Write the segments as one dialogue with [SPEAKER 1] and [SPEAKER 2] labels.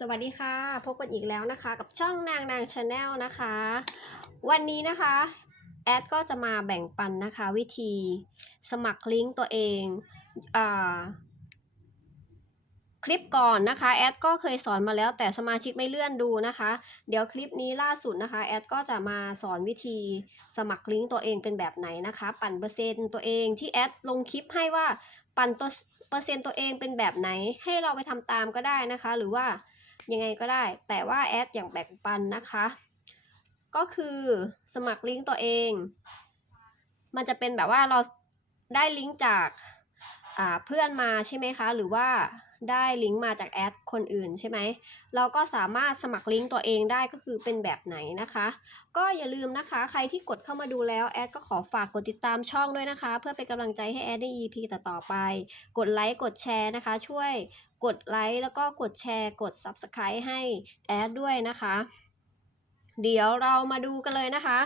[SPEAKER 1] สวัสดีค่ะ พบกันอีกแล้วนะคะ กับช่องนางนางชาแนลนะคะ วันนี้นะคะ แอดก็จะมาแบ่งปันนะคะ วิธีสมัครลิงก์ตัวเองอคลิปก่อนนะคะ แอดก็เคยสอนมาแล้วแต่สมาชิกไม่เลื่อนดูนะคะ เดี๋ยวคลิปนี้ล่าสุดนะคะ แอดก็จะมาสอนวิธีสมัครลิงก์ตัวเองเป็นแบบไหนนะคะ ปั่นเปอร์เซ็นต์ตัวเองที่แอดลงคลิปให้ว่าปั่นตัวเปอร์เซ็นต์ตัวเองเป็นแบบไหนให้เราไปทำตามก็ได้นะคะ หรือว่า ยังไงก็ได้ แต่ว่าแอดอย่างแบ่งปันนะคะ ก็คือสมัครลิงก์ตัวเอง มันจะเป็นแบบว่าเราได้ลิงก์จากอ่าเพื่อนมาใช่ไหมคะ หรือว่า ได้ลิงก์มาจากแอดคนอื่นใช่ไหม เราก็สามารถสมัครลิงก์ตัวเองได้ก็คือเป็นแบบไหนนะคะ ก็อย่าลืมนะคะ ใครที่กดเข้ามาดูแล้วแอดก็ขอฝากกดติดตามช่องด้วยนะคะ เพื่อเป็นกำลังใจให้แอดใน EP ต่อๆไป กดไลค์กดแชร์นะคะ ช่วยกดไลค์แล้วก็กดแชร์ กด Subscribe ให้แอดด้วยนะคะ เดี๋ยวเรามาดูกันเลยนะคะ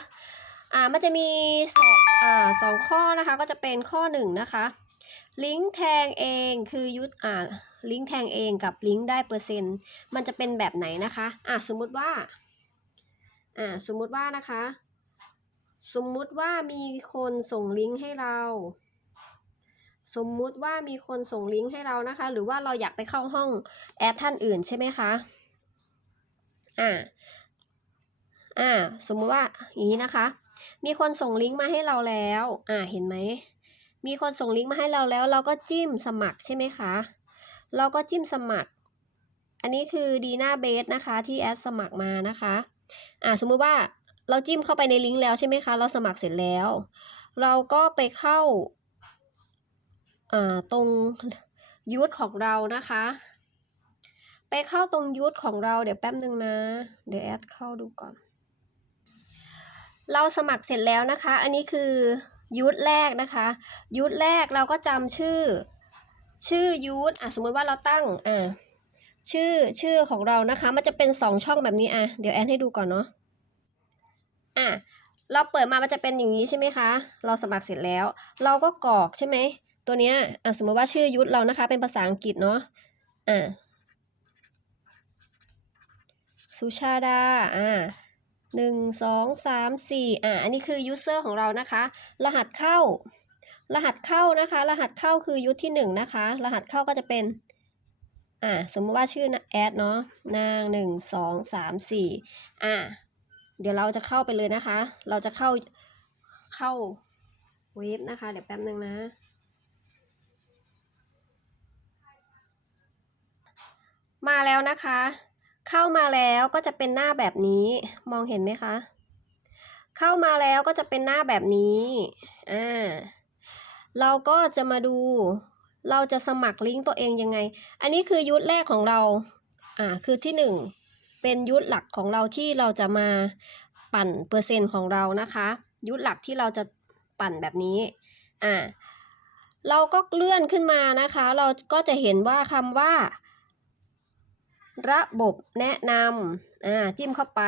[SPEAKER 1] อ่ามันจะมีสองอ่าสองข้อนะคะก็จะเป็นข้อหนึ่งนะคะ ลิงก์แทงเองคือยุทธอ่าลิงก์แทงเองกับลิงก์ได้เปอร์เซ็นต์มันจะเป็นแบบไหนนะคะอ่าสมมุติว่าอ่าสมมุติว่านะคะ สมมุติว่ามีคนส่งลิงก์ให้เรา สมมุติว่ามีคนส่งลิงก์ให้เรานะคะ หรือว่าเราอยากไปเข้าห้องแอดท่านอื่นใช่ไหมคะอ่าอ่าสมมุติว่าอย่างนี้นะคะ มีคนส่งลิงก์มาให้เราแล้ว อ่าเห็นไหม มีคนส่งลิงก์มาให้เราแล้ว เราก็จิ้มสมัครใช่ไหมคะ เราก็จิ้มสมัคร อันนี้คือดีน่าเบสนะคะที่แอดสมัครมานะคะอ่าสมมุติว่าเราจิ้มเข้าไปในลิงก์แล้วใช่ไหมคะ เราสมัครเสร็จแล้ว เราก็ไปเข้าอ่าตรงยูทของเรานะคะ ไปเข้าตรงยูทของเราเดี๋ยวแป๊บหนึ่งนะ เดี๋ยวแอดเข้าดูก่อน เราสมัครเสร็จแล้วนะคะ อันนี้คือ ยูทแรกนะคะยูทแรกเราก็จำชื่อ ชื่อยูทอะสมมติว่าเราตั้งอ่าชื่อชื่อของเรานะคะ มันจะเป็นสองช่องแบบนี้อะเดี๋ยวแอนให้ดูก่อนเนาะอะเราเปิดมามันจะเป็นอย่างนี้ใช่ไหมคะ เราสมัครเสร็จแล้ว เราก็กรอกใช่ไหม ตัวเนี้ยอะสมมติว่าชื่อยุทธเรานะคะ เป็นภาษาอังกฤษเนาะอะสุชาดาอ่า หนึ่งสองสามสี่อ่าอันนี้คือ user ของเรานะคะ รหัสเข้า รหัสเข้านะคะ รหัสเข้าคือยุทธที่หนึ่งนะคะ รหัสเข้าก็จะเป็นอ่าสมมติว่าชื่อแอดเนาะนางหนึ่งสองสามสี่อ่าเดี๋ยวเราจะเข้าไปเลยนะคะ เราจะเข้าเข้าเว็บนะคะ เดี๋ยวแป๊บนึงนะ มาแล้วนะคะ เข้ามาแล้วก็จะเป็นหน้าแบบนี้ มองเห็นไหมคะ เข้ามาแล้วก็จะเป็นหน้าแบบนี้ อ่า เราก็จะมาดู เราจะสมัครลิงก์ตัวเองยังไง อันนี้คือยุทธแรกของเรา อ่า คือที่หนึ่งเป็นยุทธหลักของเราที่เราจะมาปั่นเปอร์เซ็นต์ของเรานะคะ ยุทธหลักที่เราจะปั่นแบบนี้ อ่า เราก็เลื่อนขึ้นมานะคะ เราก็จะเห็นว่าคำว่า ระบบแนะนำอ่าจิ้มเข้าไป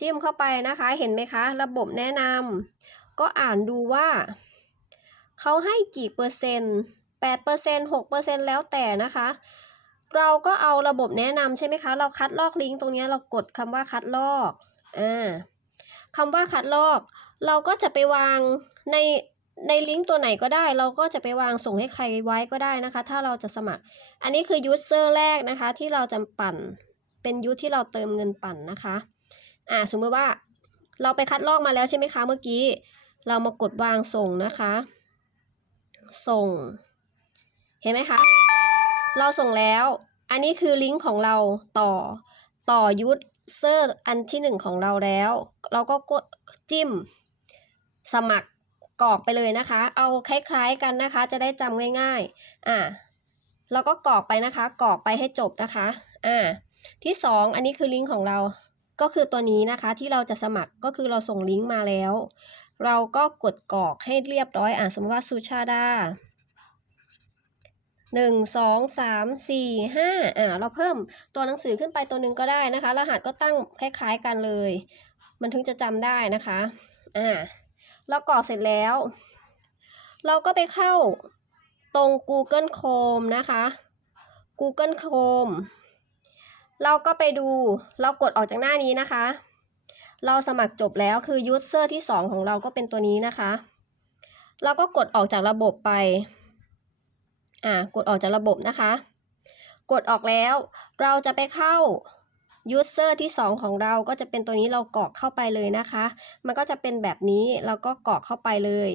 [SPEAKER 1] จิ้มเข้าไปนะคะเห็นไหมคะ ระบบแนะนำก็อ่านดูว่าเขาให้กี่เปอร์เซ็นต์แปดเปอร์เซ็นต์หกเปอร์เซ็นต์แล้วแต่นะคะ เราก็เอาระบบแนะนำใช่ไหมคะ เราคัดลอกลิงก์ตรงนี้เรากดคำว่าคัดลอกอ่าคำว่าคัดลอก เราก็จะไปวางใน ในลิงก์ตัวไหนก็ได้เราก็จะไปวางส่งให้ใครไว้ก็ได้นะคะ ถ้าเราจะสมัคร อันนี้คือยูเซอร์แรกนะคะ ที่เราจะปั่นเป็นยูทที่เราเติมเงินปั่นนะคะอ่าสมมติว่าเราไปคัดลอกมาแล้วใช่ไหมคะเมื่อกี้ เรามากดวางส่งนะคะ ส่ง เห็นไหมคะ เราส่งแล้ว อันนี้คือลิงก์ของเราต่อต่อยูเซอร์อันที่หนึ่งของเราแล้ว เราก็กดจิ้มสมัคร กรอกไปเลยนะคะ เอาคล้ายๆกันนะคะ จะได้จำง่ายๆ อ่าเราก็กรอกไปนะคะ กรอกไปให้จบนะคะ อ่า ที่สองอันนี้คือลิงก์ของเรา ก็คือตัวนี้นะคะที่เราจะสมัครก็คือเราส่งลิงก์มาแล้ว เราก็กดกรอกให้เรียบร้อย อ่าสมมติว่าสุชาดาหนึ่งสองสามสี่ห้าอ่าเราเพิ่มตัวหนังสือขึ้นไปตัวหนึ่งก็ได้นะคะ รหัสก็ตั้งคล้ายๆกันเลย มันถึงจะจำได้นะคะ อ่า เรากรอกเสร็จแล้ว เราก็ไปเข้าตรง Google Chrome นะคะ Google Chrome เราก็ไปดูเรากดออกจากหน้านี้นะคะ เราสมัครจบแล้วคือ user ที่ 2 ของเราก็เป็นตัวนี้นะคะ เราก็กดออกจากระบบไป อ่ากดออกจากระบบนะคะ กดออกแล้ว เราจะไปเข้า user ที่ 2 ของเราก็จะเป็นตัวนี้เรากรอกเข้าไปเลยนะคะ มันก็จะเป็นแบบนี้เราก็กรอกเข้าไปเลย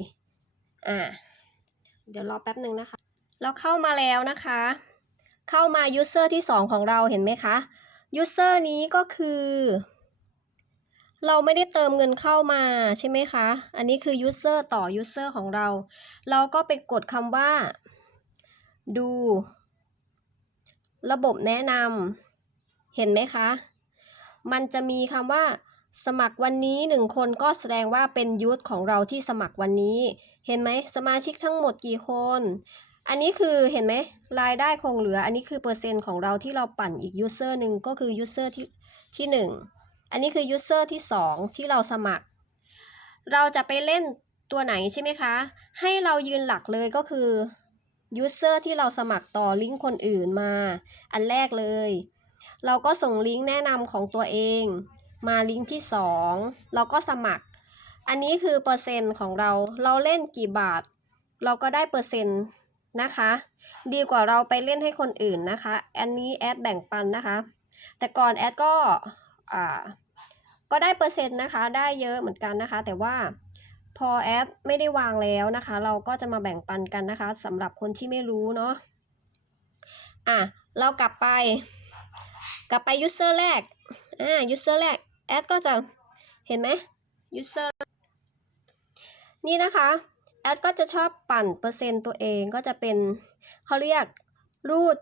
[SPEAKER 1] อ่าเดี๋ยวรอแป๊บหนึ่งนะคะ เราเข้ามาแล้วนะคะ เข้ามา user ที่ 2 ของเราเห็นไหมคะ user นี้ก็คือ เราไม่ได้เติมเงินเข้ามาใช่ไหมคะ อันนี้คือ user ต่อ user ของเรา เราก็ไปกดคำว่า ดู ระบบแนะนำ เห็นไหมคะ มันจะมีคำว่า สมัครวันนี้หนึ่งคนก็แสดงว่าเป็นยูทของเราที่สมัครวันนี้ เห็นไหมสมาชิกทั้งหมดกี่คน อันนี้คือเห็นไหมรายได้คงเหลือ อันนี้คือเปอร์เซ็นต์ของเราที่เราปั่นอีกยูเซอร์หนึ่งก็คือยูเซอร์ที่ที่หนึ่งอันนี้คือยูเซอร์ที่สองที่เราสมัคร เราจะไปเล่นตัวไหนใช่ไหมคะ ให้เรายืนหลักเลยก็คือยูเซอร์ที่เราสมัครต่อลิงก์คนอื่นมา อันแรกเลย เราก็ส่งลิงก์แนะนำของตัวเอง มาลิงก์ที่สองเราก็สมัคร อันนี้คือเปอร์เซ็นต์ของเรา เราเล่นกี่บาท เราก็ได้เปอร์เซ็นต์นะคะ ดีกว่าเราไปเล่นให้คนอื่นนะคะ อันนี้แอดแบ่งปันนะคะ แต่ก่อนแอดก็อ่าก็ได้เปอร์เซ็นต์นะคะ ได้เยอะเหมือนกันนะคะ แต่ว่าพอแอดไม่ได้วางแล้วนะคะ เราก็จะมาแบ่งปันกันนะคะสำหรับคนที่ไม่รู้เนาะอะ เรากลับไป กลับไป user แรก อ่า user แรกแอดก็จะเห็นไหม user นี่นะคะแอดก็จะชอบปั่นเปอร์เซ็นต์ตัวเองก็จะเป็นเขาเรียกรูด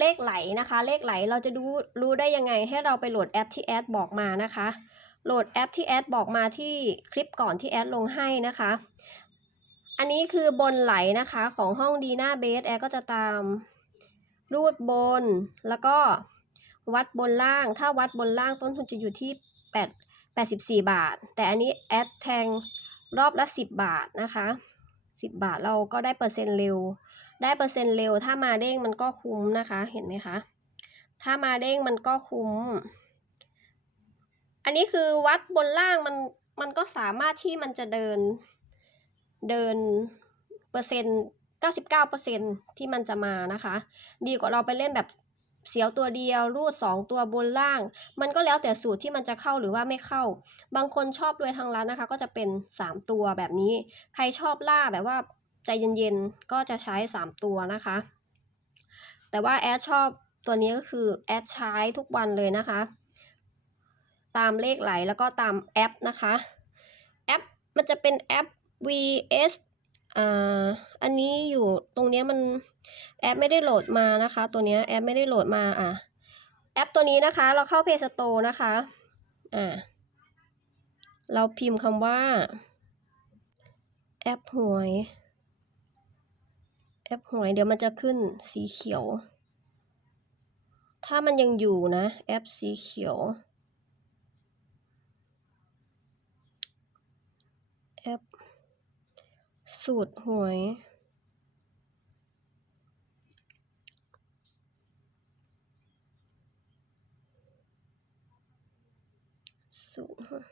[SPEAKER 1] เลขไหลนะคะ เลขไหลเราจะดูรู้ได้ยังไงให้เราไปโหลดแอปที่แอดบอกมานะคะ โหลดแอปที่แอดบอกมาที่คลิปก่อนที่แอดลงให้นะคะ อันนี้คือบนไหลนะคะของห้องดีหน้าเบสแอดก็จะตามรูดบนแล้วก็ วัดบนล่าง ถ้าวัดบนล่างต้นทุนจะอยู่ที่8 84 บาท แต่อันนี้แอดแทงรอบละ 10 บาทนะคะ 10 บาทเราก็ได้เปอร์เซ็นต์เร็ว ได้เปอร์เซ็นต์เร็ว ถ้ามาเด้งมันก็คุ้มนะคะ เห็นไหมคะ ถ้ามาเด้งมันก็คุ้ม อันนี้คือวัดบนล่างมันมันก็สามารถที่มันจะเดินเดินเปอร์เซ็นต์99เปอร์เซ็นต์ที่มันจะมานะคะ ดีกว่าเราไปเล่นแบบ เสียวตัวเดียวรูด 2 ตัวบนล่าง มันก็แล้วแต่สูตรที่มันจะเข้าหรือว่าไม่เข้า บางคนชอบรวยทางร้านนะคะ ก็จะเป็น 3 ตัวแบบนี้ ใครชอบล่าแบบว่าใจเย็นๆ ก็จะใช้ 3 ตัวนะคะ แต่ว่าแอดชอบตัวนี้ก็คือแอดใช้ทุกวันเลยนะคะ ตามเลขไหลแล้วก็ตามแอปนะคะ แอปมันจะเป็นแอป vs อ่าอันนี้อยู่ตรงเนี้ยมันแอปไม่ได้โหลดมานะคะ ตัวเนี้ยแอปไม่ได้โหลดมาอะแอปตัวนี้นะคะ เราเข้า Play Store นะคะอ่าเราพิมพ์คำว่า แอปหวย แอปหวยเดี๋ยวมันจะขึ้นสีเขียว ถ้ามันยังอยู่นะ แอปสีเขียว แอป สูตรหวย สูตร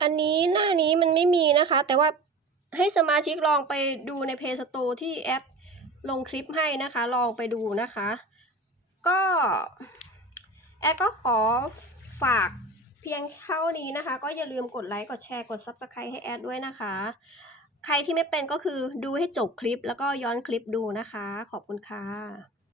[SPEAKER 1] อันนี้หน้านี้มันไม่มีนะคะ แต่ว่าให้สมาชิกลองไปดูใน Play Store ที่แอปลงคลิปให้นะคะ ลองไปดูนะคะ ก็แอดก็ขอฝากเพียงเท่านี้นะคะ ก็อย่าลืมกดไลค์ กดแชร์ กด Subscribe ให้แอดด้วยนะคะ ใครที่ไม่เป็นก็คือดูให้จบคลิปแล้วก็ย้อนคลิปดูนะคะ ขอบคุณค่ะ